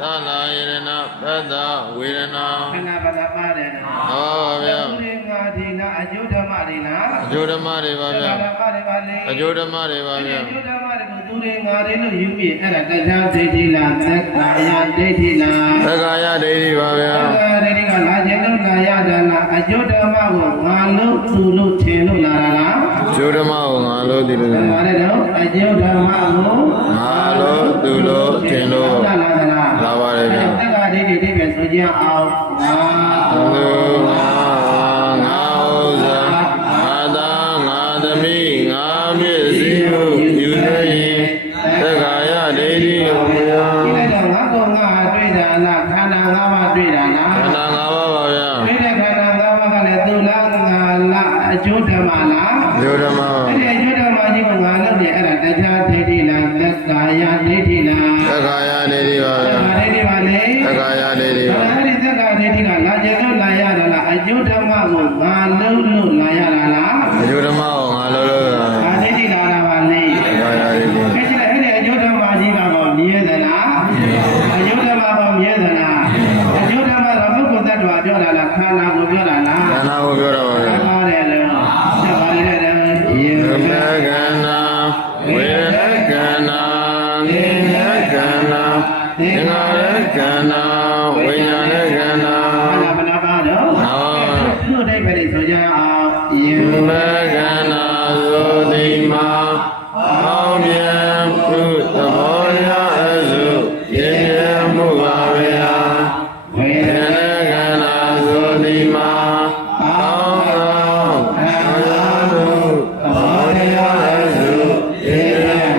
သနာယရဏပတ္တဝေဒနာခဏပဒပါတယ်နော်ဟောဗျာဒီငါဒီနာအကျိုးဓမ္မတွေလားအကျိုးဓမ္မတွေပါဗျာဓမ္မတွေပါလေအကျိုးဓမ္မတွေပါဗျာအကျိုးဓမ္မတွေကိုသူတွေငါတွေလို့ယူပြီးအဲ့ဒါတရားဒိဋ္ဌိလားသက္ကာယဒိဋ္ဌိလားသက္ကာယဒိဋ္ဌိပါဗျာသက္ကာယဒိဋ္ဌိကလာခြင်းလို့လာရတာလားအကျိုးဓမ္မကိုငါလို့သူလို့ထင်လို့လာတာလားအကျိုးဓမ္မကိုငါလို့ဒီလိုဒါပါလေတော့အကျိုးဓမ္မကိုငါလို့သူလို့ထင်လို့လာလာလားလာပါတယ်ဗျာ သက္ကာဒိဋ္ဌိဒီပဲဆို ကြအောင်ငါသူငါငါဥစ္စာငါသာငါသမီးငါမျက်စိကိုယူနေရင်သက္ကာယဒိဋ္ဌိကိုဗျာဒီလိုက်တော့ငါကောငါတွေ့တာလားခန္ဓာငါးပါးတွေ့တာလားခန္ဓာ၅ပါးပါဗျာတွေ့တဲ့ခန္ဓာငါးပါးကလည်းသူလားငါလားအကျိုးဓမ္မလားအကျိုးဓမ္မအဲ့ဒီအကျိုးဓမ္မကြီးကိုငါလုပ်နေအဲ့ဒါတရားဒိဋ္ဌိလားသ က္ကာယဒိဋ္ဌိလားသက္ကာယဒိဋ္ဌိပါသဗျာက္ကာဒိဋ္ဌိပါလေသက္ကာယဒိဋ္ဌိပါအဲ့ဒီသက္ကာဒိဋ္ဌိကလာကျတော့လာရတာလားအကျိုးဓမ္မကိုငါလုပ်လို့လာရတာလားအကျိုးဓမ္မ သူ့အိဗယ်ဆိုကြအောင်ယေရမမကနာသောတိမာအောင်မြတ်ပြုသဘောရအစုယေမှုပါဗျာဝေရကနာသောတိမာအောင်အောင်ခံရလို့သဘောရအစုယေ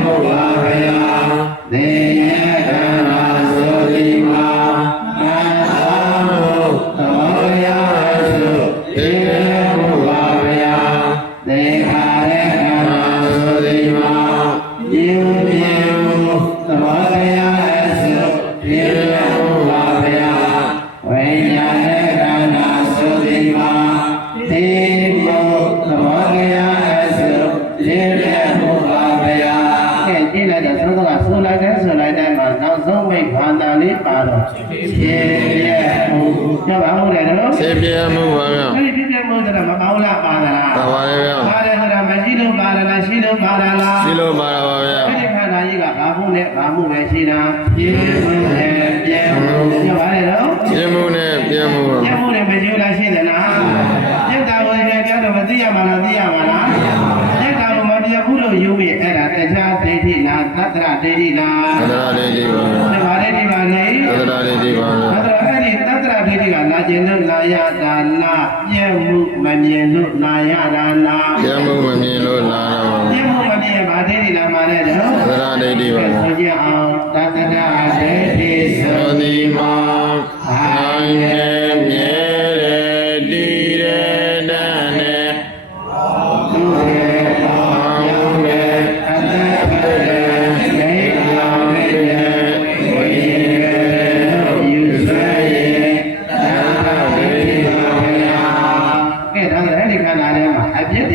မှုပါဗျာသေယကနာ တ ခြင်းလို့လာရတာလားပြည့်မှုမမြင်လို့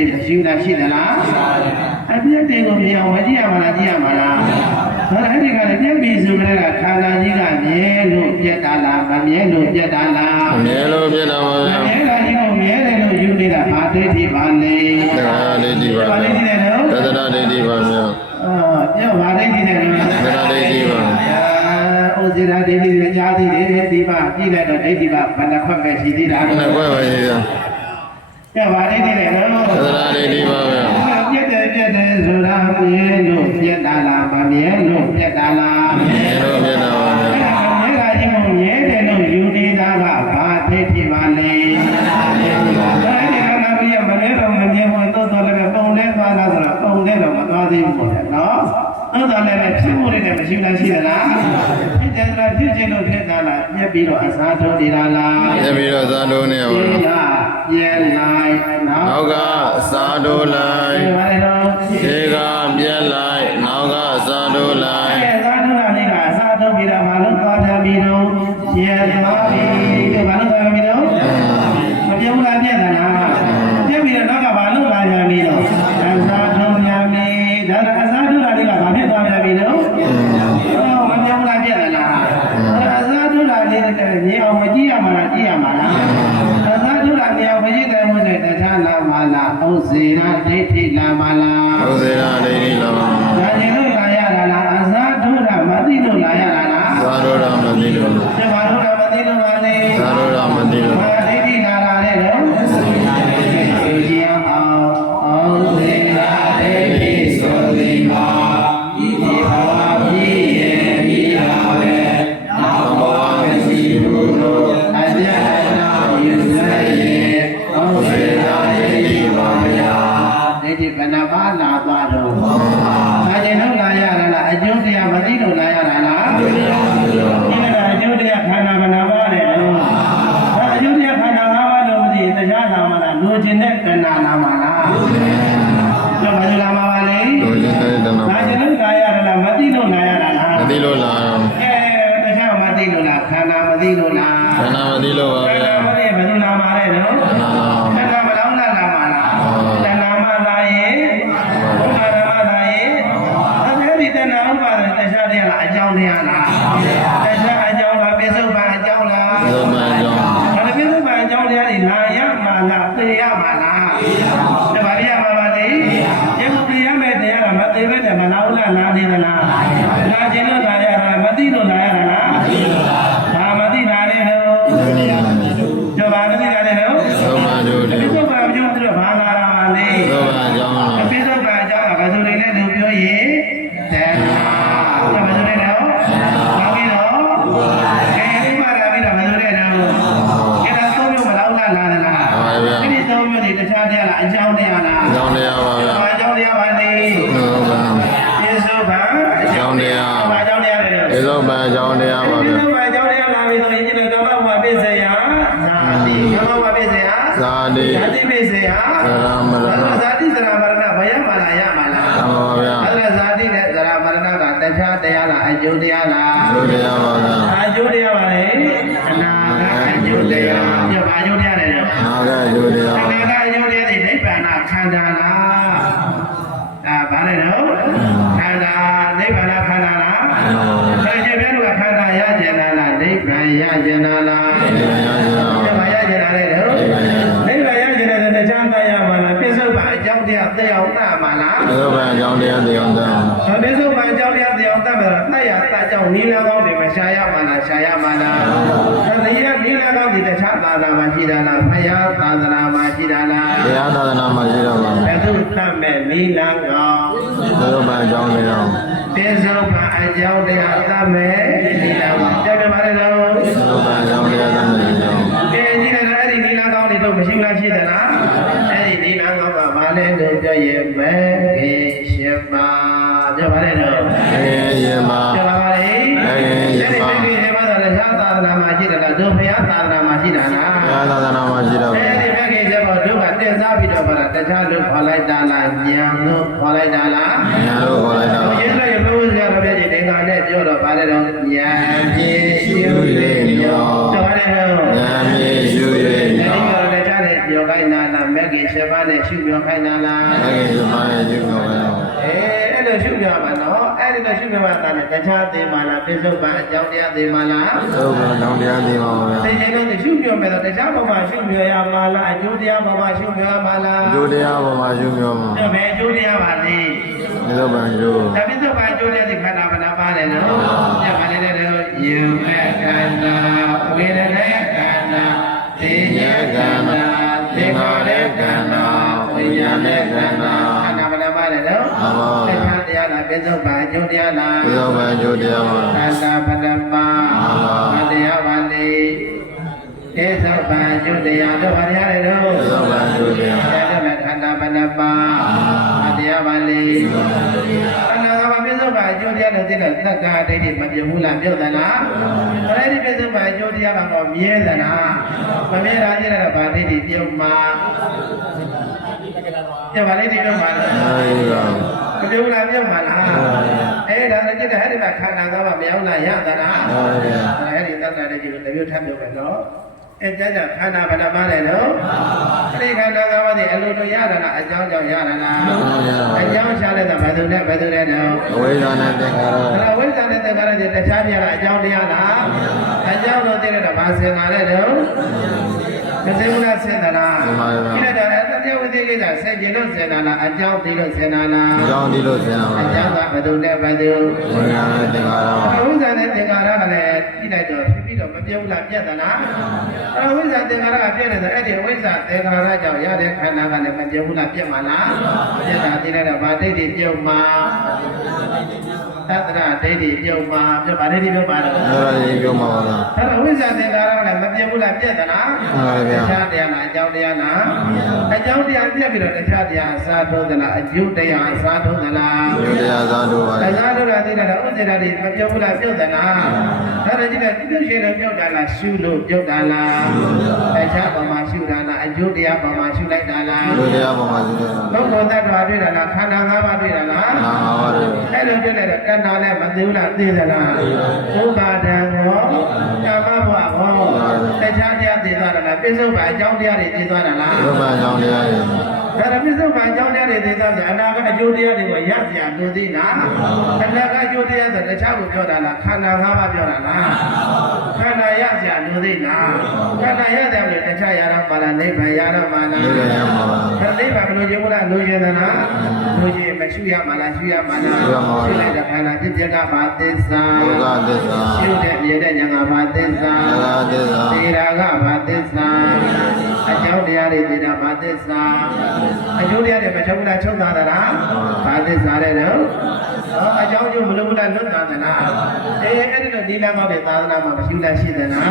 တွေမရှိလားရှိသလားအပြည့်တွေကိုမြင်အောင်မကြည့်ရမလားကြည့်ရမလားဒါအဲ့ဒီကလည်းပြည့်ပြီဆိုကြတဲ့ခန္ဓာကြီးကမြဲလို့ပြက်တာလားမမြဲလို့ပြက်တာလားအမြဲလို့ပြတော့ပါမဗျာမြဲတာကြီးကိုမြဲတယ်လို့ယူနေတာဘာဒိဋ္ဌိပါလဲသဒ္ဒရာလေးဒီပါဘာဒိဋ္ဌိလဲဗျာနော်သဒ္ဒရာလေးဒီပါဗျာအာပြောဘာဒိဋ္ဌိလဲနော်သဒ္ဒရာလေးဒီပါအာဥဇိရာဒိဋ္ဌိနဲ့ကြားသေးတယ်ဒီပါပြည်လိုက်တော့ဒိဋ္ဌိပါဘယ်နှခွက်ပဲရှိသေးတာနှစ်ခွဲပါရှိ ဗျာပြောဘာဒိဋ္ဌိလဲနော်သဒ္ဒရာလေးဒီပါဗျာပြည့်တယ်ပြည့်တယ်ဆိုတာမြဲလို့ပြက်တာလားမမြဲလို့ပြက်တာလားအမြဲလို့ပြတော့ပါဗျာအဲ့ဒါကမြဲတာကြီးကိုမြဲတယ်လို့ယူနေတာကဘာဒိဋ္ဌိပါလဲအဲ့ဒီကနာပြီးမမြဲတော့မမြဲဘူးတော့တော့လည်းပုံလဲသွားလားဆိုတော့ပုံလဲတော့မသွားသေးဘူးပေါ့နော်အဲ့ဒါလည်းဖြစ်မှုတွေနဲ့မရှိလားရှိသလားဖြစ်တယ်လားဖြစ်ခြင်းလို့ဖြစ်တာလားပြက်ပြီးတော့အစားထိုးနေတာလားပြပြီးတော့သာလို့နေရပါပြဗျာလား ပြဲလိုက်နော်နောက်ကစားတိုးလိုက်ဒီပါလေတော့ခြေကပြက်လိုက်နောက်ကစားတိုးလိုက်အဲ့ဒါသာထုလာလေးကအစားထုတ်ပြီးတော့မလို့သွားကြပြီးတော့ရေသွားပြီးဒီမလို့သွားပြီးတော့မပြောဘူးလားပြက်လာလားပြက်ပြီးတော့နောက်ကဘာလို့လာကြပြီးတော့အစားထုတ်များပြီဒါကအစားထုတ်လာလေးကဘာဖြစ်သွား জিরাতে llegaba. ဇာတိသရမရဏဘယမလာရမလားသမောဗျာအဲ့ဒါဇာတိနဲ့သရမရဏကတခြားတရားလားအကျိုးတရားလားတို့တရားပါဗျာအကျိုးတရားပါလေအနာကအကျိုးတရားပြပါအကျိုးတရားလေနာဂတို့တရားအနာကအကျိုးတရားဒီနိဗ္ဗာန်ခန္ဓာလားဒါဗါလဲနော်ခန္ဓာနိဗ္ဗာန်ခန္ဓာလားဆရာရှင်ပြောလို့ခန္ဓာရကျင်လာလားနိဗ္ဗာန်ရကျင်လာလားဒီရရနိဗ္ဗာန်ရကျင်လာတယ်နော်နိဗ္ဗာန်ရကျင်တဲ့တခြားတရားမှာလားပြစ္ဆု တ်ပါအကြောင်းတရားသိအောင်တတ်မှာလားသုမကြောင့်တရားတရားတန်။ဒါပြစ္ဆုတ်ပါအကြောင်းတရားသိအောင်တတ်မှာလားတတ်ရတတ်ကြောင့်နီလာကောင်းတွေမရှာရမှာလားရှာရမှာလား။ဒါတရားနီလာကောင်းတွေတခြားသာသနာမှာရှိတာလားဖယားသာသနာမှာရှိတာလားတရားသာသနာမှာရှိတော့ပါ။ဘယ်သူတတ်မဲ့နီလာကောင်းသုမကြောင့်တရားပြစ္ဆုတ်ပါအကြောင်းတရားတတ်မဲ့နီလာကောင်း။ကြည့်ပြပါလေလို့ လဲလို့ပြောရင်ပဲခေရှင်ပါပြောပါလေလို့အေးယမကျပါပါလေအေးဒီယမဒီဒီဘာသာလဲသာသာသနာမှာရှိတယ်လားဒုဘုရားသာသနာမှာရှိတာလားတရားသာသနာမှာရှိတော့ပါအဲဒီဘက်ကြီးကျတော့ဒုကတင်စားပြီးတော့ဗလားတခြားလူခေါ်လိုက်တာလားညံလို့ခေါ်လိုက်တာလားညာလို့ခေါ်လိုက်တာဘုရားလည်းဘုရားတော်ပြည့်တင်္ဂါနဲ့ပြောတော့ဗါလဲတော့ညံပြေရှုလေရောတော်တယ်တော့ လားမက်ကြီး7ပါးနဲ့ရှုပြောခိုင်းတာလားအေးယမရဲ့ရှုတော့ပါအဲအဲ့လိုရှုပြပါနော်အဲ့ဒီလိုရှုပြပါတာနဲ့တခြားသေးမှလားပြစ္ဆုတ်ပန်အကြောင်းတရားသေးမှလားသုမကြောင့်တရားသိပါပါသိရင်တော့ရှုပြမယ်တော့တခြားဘဝရှုပြရမှာလားအကျိုးတရားဘဝရှုပြရမှာလားဒုတရားပေါ်မှာရှုပြောမှာဒါပဲအကျိုးတရားပါလေဒီလိုပန်ရှုဒါပြစ္ဆုတ်ပန်အကျိုးတရားဒီခန္ဓာပနာပါတယ်နော်ညပါလေတဲ့ယေမေခန္ဓာဝေဒနေခန္ဓာသိဉ္ဇခန္ဓာသင်္ခါရခန္ဓာ ဝိညာဉ်ခန္ဓာခန္ဓာပနာပါတယ်နော်တခြားတရားလားပြစ္ဆုတ်ပန်အကျိုးတရားလားဒီလိုပန်ရှုတရားပါသန္တာပဒမမတရားပါလေဧသဗ္ဗံယုတ်တရားတို့ဘာတရားလဲတော့ဒီလိုပန်ရှုတရားတရားနဲ့ခန္ဓာပဒမမတရားပါလေခန္ဓာကဘာပြစ္ဆုတ်ပါအကျိုးတရားနဲ့သိတဲ့သက္ကာဒိဋ္ဌိမပြဘူးလားပြုတ်သလားဘယ်ဒီပြစ္ဆုတ်ပါအကျိုးတရားကတော့မြဲသလားမမြဲတာကြည့်ရတာဗာဒိဋ္ဌိပြုတ်မှာ ပြပါလေဒီပြုတ်မှာလားအဲဒီကမပြုတ်လားပြုတ်မှာလားအဲဒါလည်းကြည့်တဲ့အဲ့ဒီမှာခန္ဓာကဘာမရောက်လားရသလားအဲဒီကအဲ့ဒီတက္ကရာကြီးကိုတမျိုးထပ်ပြောမယ်နော်အဲကြကြခန္ဓာဗဒမလည်းနော်အဲ့ဒီခန္ဓာကဘာဒီအလိုလိုရတာလားအကြောင်းကြောင့်ရတာလားအကြောင်းရှာတဲ့ကဘယ်သူနဲ့ဘယ်သူနဲ့တော့အဝိဇ္ဇာနဲ့သင်္ခါရအဲ့ဒါဝိဇ္ဇာနဲ့တက္ကရာကြီးတခြားပြလားအကြောင်းတရားလားအကြောင်းလို့သိတဲ့တော့ဘာစင်လာတဲ့တော့မသိဘူးလားစင်တာလားဒီလိုတော့တတိယ ဝိသေကိစ္စဆက်ကျင်လို့စင်တာလားအကြောင်းသိလို့စင်တာလားအကြောင်းဒီလိုသင်တာပါအကြောင်းကဘယ်သူနဲ့ဘယ်သူဝိညာဉ်နဲ့သင်္ခါရပါဥစ္စာနဲ့သင်္ကာရကလည်းကြည့်လိုက်တော့မပြတ်ဘူးလားပြတ်သလားအဲဝိဇ္ဇာသင်္ခါရကပြတ်နေတယ်အဲ့ဒီဝိဇ္ဇာသင်္ခါရကြောင့်ရတဲ့ခန္ဓာကလည်းမပြတ်ဘူးလားပြတ်မှာလားပြတ်တာသိလိုက်တော့ဗာဒိဋ္ဌိပြုတ်မှာသတ္တရဒိဋ္ဌိပြုတ်မှာပြတ်ဗာဒိဋ္ဌိပြုတ်ပါတော့အဲ့ဒါလေးပြောမှာပါလားအဲ့တော့ဝိဇ္ဇာသင်္ခါရကလည်း မပြတ်ဘူးလားပြတ်သလားမှန်ပါဗျာတရားတရားလားအကြောင်းတရားလားအကြောင်းတရားပြတ်ပြီးတော့တရားတရားအစားထုံးသလားအကျိုးတရားအစားထုံးသလားယုတ်တရားသာတို့ပါ။တရားတို့က သိတာတော့ဥစ္စေတာတွေမပြောဘူးလားပြုတ်တယ်လား။ဒါလည်းကြည့်တယ်ပြုတ်ရှင်လို့ပြုတ်တာလားရှုလို့ပြုတ်တာလား။တရားပေါ်မှာရှုတာလားအကျိုးတရားပေါ်မှာရှုလိုက်တာလားယုတ်တရားပေါ်မှာရှိတယ်။ဘုက္ခတတ္တဝါတွေ့တာလားခန္ဓာ၅ပါးတွေ့တာလားနာမှာပါတယ်။အဲ့လိုတွေ့လိုက်တော့တဏ္ဍာလည်းမသိဘူးလားသိသလား။ဥပါဒံရောကာမဘဝရောတရားတရားသိသွားတာလားပြစ္ဆုတ်ပါအကြောင်းတရားတွေသိသွားတာလားဘုရားကြောင့်တရားရ ည်ဒါရပြစ္ဆုတ်ပါအကြောင်းတရားတွေသိသွားကြအနာကအကျိုးတရားတွေကိုရစရာလိုသေးလားအနာကအကျိုးတရားဆိုတခြားကိုပြောတာလားခန္ဓာ၅ပါးပြောတာလားခန္ဓာရစရာလိုသေးလားခန္ဓာရတယ်လို့တခြားရတော့ပါလားနိဗ္ဗာန်ရတော့ပါလားဒီကရမှာပါခန္ဓာနိဗ္ဗာန်မလို့ခြင်းမလားလိုချင်သလားလိုချင်မရှိရမှာလားရှိရမှာလားရှိလိုက်တဲ့ခန္ဓာပြည့်ပြကပါသစ္စာဒုက္ခသစ္စာရှိတဲ့မြဲတဲ့ဉာဏ်ကပါသစ္စာသရသစ္စာသေရာကဘာ အကျိုးတရားတွေမချုပ်ဘူးလားချုပ်တာသလားဘာသစ္စာတဲ့နော်ဟောအကြောင်းကျိုးမလို့ဘူးလားလွတ်တာသလားအေးအဲ့ဒီတော့ဒီလမ်းမောက်တဲ့သာသနာမှာမရှိလားရှိသလား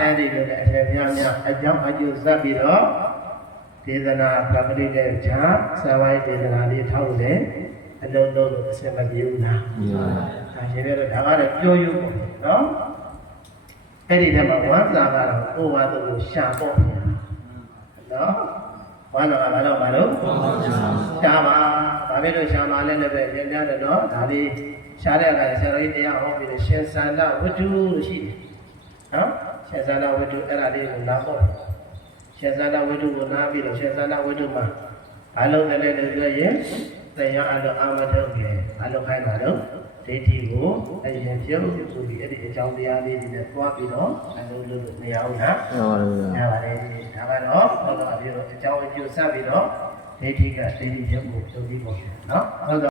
အဲ့ဒီလိုတဲ့အထက်များများအကြောင်းအကျိုးစပ်ပြီးတော့ဒေသနာကပရိတဲ့ဈာဆဝိုင်းဒေသနာလေးထောက်တယ်အလုံးလုံးလို့အစမပြေဘူးလားဒါရှင်ပြတော့ဒါကတော့ပြောယူပေါ့နော်အဲ့ဒီထဲမှာဝမ်းစာကတော့ကိုယ်ဝါသူကိုရှာပေါ့ဗျာနော် ဝမ်းစာကဘာလို့ဘာလို့ရှာပါဒါပဲလို့ရှာပါလဲလည်းပဲပြန်ပြတယ်နော်ဒါလေးရှာတဲ့အခါဆရာတော်ကြီးတရားဟောပြီးတော့ရှင်သန္တဝတ္ထုလို့ရှိတယ်နော်ရှင်သန္တဝတ္ထုအဲ့ဒါလေးကိုနားဟောရှင်သန္တဝတ္ထုကိုနားပြီးတော့ရှင်သန္တဝတ္ထုမှာအလုံးနဲ့လည်းပြောရင်တရားအလုံးအာမထုတ်တယ်အလုံးခိုင်းတာတော့ ဒိဋ္ဌိကိုအရင်ပြုတ်ဆိုပြီးအဲ့ဒီအကြောင်းတရားလေးတွေနဲ့တွားပြီးတော့အလုံးလို့မရဘူးလားဟုတ်ပါ။အဲပါလေဒါကတော့ဘုရားအပြည့်အကြောင်းအကျိုးစပ်ပြီးတော့ဒိဋ္ဌိကဒိဋ္ဌိရုပ်ကိုပြုပြီးပေါ့နော်။ဟုတ်